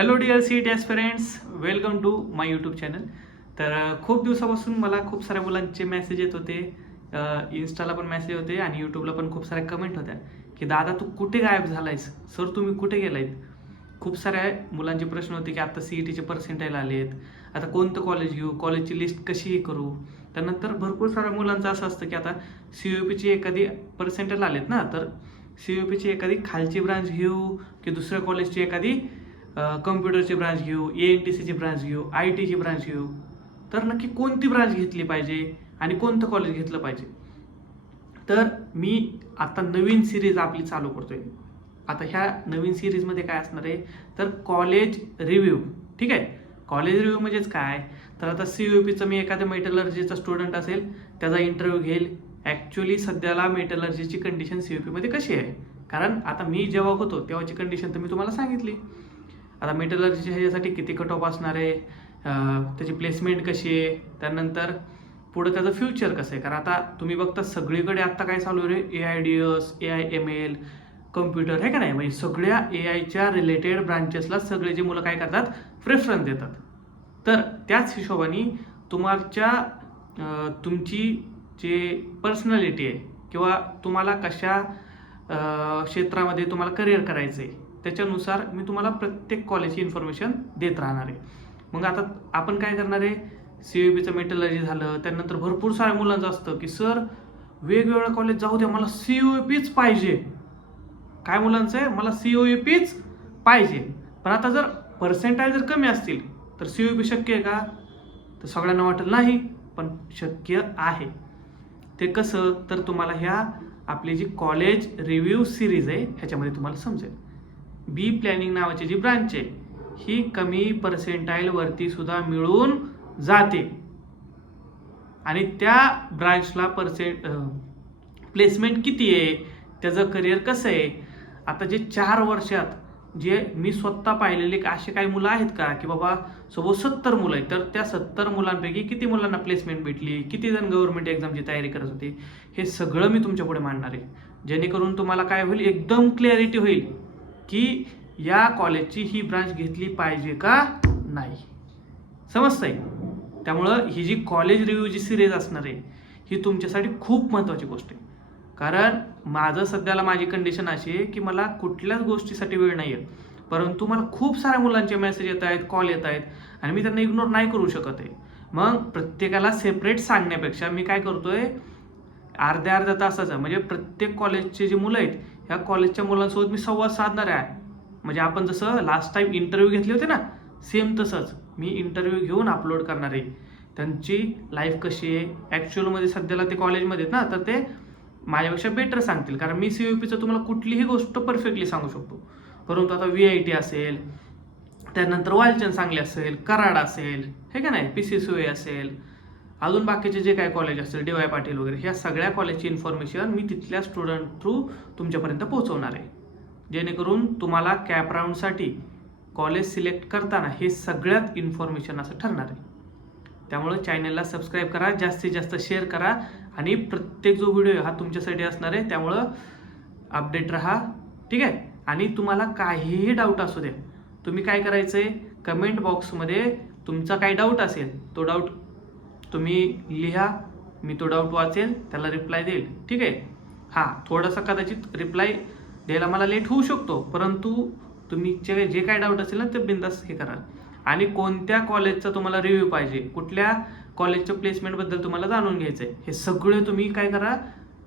Hello dear CET aspirants, welcome to my YouTube channel. तर खूप दिवसापासून मला खूप साऱ्या मुलांचे मेसेज येत होते, इन्स्टाला पण मेसेज होते आणि यूट्यूबला पण खूप साऱ्या कमेंट होत्या की दादा तू कुठे गायब झालायस, सर तुम्ही कुठे गेलायत. खूप साऱ्या मुलांचे प्रश्न होते की आता सीईटीचे पर्सेंटाईल आले आहेत, आता कोणतं कॉलेज घेऊ, कॉलेजची लिस्ट कशी करू. त्यानंतर भरपूर साऱ्या मुलांचं असं असतं की आता CUPची एखादी पर्सेंटाईल आलेत ना, तर CUPची एखादी खालची ब्रांच घेऊ की दुसऱ्या कॉलेजची एखादी कम्प्युटरची ब्रांच घेऊ, ANTCची ब्रांच घेऊ, ITची ब्रांच घेऊ. तर नक्की कोणती ब्रांच घेतली पाहिजे आणि कोणतं कॉलेज घेतलं पाहिजे. तर मी आता नवीन सिरीज आपली चालू करतोय. आता ह्या नवीन सिरीजमध्ये काय असणार आहे, तर कॉलेज रिव्ह्यू. ठीक आहे, कॉलेज रिव्ह्यू म्हणजेच काय, तर आता CUPचं मी एखाद्या मेटलर्जीचा स्टुडंट असेल त्याचा इंटरव्ह्यू घेईल. ॲक्च्युली सध्याला मेटलर्जीची कंडिशन CUPमध्ये कशी आहे, कारण आता मी जेव्हा होतो तेव्हाची कंडिशन तर मी तुम्हाला सांगितली. आता मेटलर्जीच्या ह्याच्यासाठी किती कट ऑफ असणार आहे, त्याची प्लेसमेंट कशी आहे, त्यानंतर पुढं त्याचं फ्युचर कसं आहे. कारण आता तुम्ही बघता सगळीकडे आत्ता काय चालू आहे, AIDS, AI/ML, कम्प्युटर आहे का नाही, म्हणजे सगळ्या AIच्या रिलेटेड ब्रांचेसला सगळे जे मुलं काय करतात, प्रेफरन्स देतात. तर त्याच हिशोबाने तुमची जे पर्सनॅलिटी आहे किंवा तुम्हाला कशा क्षेत्रामध्ये तुम्हाला करिअर करायचं आहे त्याच्यानुसार मी तुम्हाला प्रत्येक कॉलेजची इन्फॉर्मेशन देत राहणार आहे. मग आता आपण काय करणार आहे, CUPचं मेटलर्जी झालं, त्यानंतर भरपूर साऱ्या मुलांचं असतं की सर वेगवेगळ्या कॉलेज जाऊ द्या, मला CUPच पाहिजे. काय मुलांचं आहे, मला CUPच पाहिजे. पण आता जर पर्सेंटाईल जर कमी असतील तर CUP शक्य आहे का, तर सगळ्यांना वाटेल नाही, पण शक्य आहे. ते कसं, तर तुम्हाला ह्या आपली जी कॉलेज रिव्ह्यू सिरीज आहे ह्याच्यामध्ये तुम्हाला समजेल. बी प्लॅनिंग नावाची जी ब्रांच आहे ही कमी पर्सेंटाईलवरती सुद्धा मिळून जाते आणि त्या ब्रांचला प्लेसमेंट किती आहे, त्याचं करिअर कसं आहे. आता जे 4 वर्षात जे मी स्वतः पाहिलेले असे काही मुलं आहेत का की बाबा सपोज 70 मुलं आहेत, तर त्या 70 मुलांपैकी किती मुलांना प्लेसमेंट भेटली, किती जण गव्हर्नमेंट एक्झामची तयारी करत होते, हे सगळं मी तुमच्या पुढे मांडणार आहे. जेणेकरून तुम्हाला काय होईल, एकदम क्लॅरिटी होईल की या कॉलेजची ही ब्रांच घेतली पाहिजे का नाही. समजतंय. त्यामुळं ही जी कॉलेज रिव्ह्यूची सिरीज असणार आहे ही तुमच्यासाठी खूप महत्त्वाची गोष्ट आहे. कारण माझी कंडिशन अशी आहे की मला कुठल्याच गोष्टीसाठी वेळ नाही आहे, परंतु मला खूप साऱ्या मुलांचे मेसेज येत आहेत, कॉल येत आहेत आणि मी त्यांना इग्नोर नाही करू शकत आहे. मग प्रत्येकाला सेपरेट सांगण्यापेक्षा मी काय करतोय, अर्ध्या तासाचं म्हणजे प्रत्येक कॉलेजचे जे मुलं आहेत ह्या कॉलेजच्या मुलांसोबत मी संवाद साधणार आहे. म्हणजे आपण जसं लास्ट टाइम इंटरव्ह्यू घेतले होते ना, सेम तसंच मी इंटरव्ह्यू घेऊन अपलोड करणार आहे. त्यांची लाईफ कशी आहे, ॲक्च्युअलमध्ये सध्याला ते कॉलेजमध्ये आहेत ना, तर ते माझ्यापेक्षा बेटर सांगतील. कारण मी CUPचं तुम्हाला कुठलीही गोष्ट परफेक्टली सांगू शकतो, परंतु आता VIT असेल, त्यानंतर वालचंद सांगली असेल, कराड असेल, हे का नाही, PCSOA असेल, अजून बाकीचे जे काय कॉलेज असेल, DY पाटील वगैरे, ह्या सगळ्या कॉलेजची इन्फॉर्मेशन मी तिथल्या स्टुडंट थ्रू तुमच्यापर्यंत पोहोचवणार आहे. जेणेकरून तुम्हाला कॅप राऊंडसाठी कॉलेज सिलेक्ट करताना हे सगळ्यात इन्फॉर्मेशन असं ठरणार आहे. त्यामुळं चॅनलला सबस्क्राईब करा, जास्तीत जास्त शेअर करा आणि प्रत्येक जो व्हिडिओ हा तुमच्यासाठी असणार आहे, त्यामुळं अपडेट राहा. ठीक आहे. आणि तुम्हाला काहीही डाऊट असू द्या, तुम्ही काय करायचं आहे, कमेंट बॉक्समध्ये तुमचा काही डाऊट असेल तो डाऊट तुम्ही लिहा, मी तो डाऊट वाचेल, त्याला रिप्लाय देईल. ठीक आहे. हां, थोडासा कदाचित रिप्लाय द्यायला मला लेट होऊ शकतो, परंतु तुम्ही जे काय डाऊट असेल ना ते बिंदास हे करा. आणि कोणत्या कॉलेजचा तुम्हाला रिव्ह्यू पाहिजे, कुठल्या कॉलेजच्या प्लेसमेंटबद्दल तुम्हाला जाणून घ्यायचं आहे, हे सगळे तुम्ही काय करा,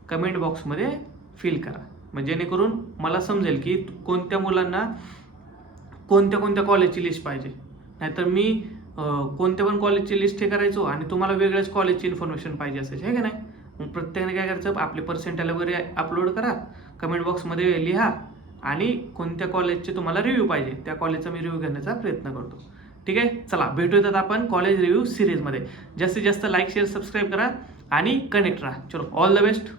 कमेंट बॉक्समध्ये फिल करा. म्हणजे जेणेकरून मला समजेल की कोणत्या मुलांना कोणत्या कॉलेजची लिस्ट पाहिजे. नाहीतर मी कोणत्या पण कॉलेजची लिस्ट हे करायचो आणि तुम्हाला वेगळ्याच कॉलेजची इन्फॉर्मेशन पाहिजे असायची, आहे का नाही. मग प्रत्येकाने काय करायचं, आपले पर्सेंटाईल वगैरे अपलोड करा, कमेंट बॉक्समध्ये लिहा आणि कोणत्या कॉलेजचे तुम्हाला रिव्ह्यू पाहिजे त्या कॉलेजचा मी रिव्ह्यू घेण्याचा प्रयत्न करतो. ठीक आहे. चला भेटूयात आपण कॉलेज रिव्ह्यू सिरीजमध्ये. जास्तीत जास्त लाईक, शेअर, सबस्क्राईब करा आणि कनेक्ट राहा. चलो, ऑल द बेस्ट.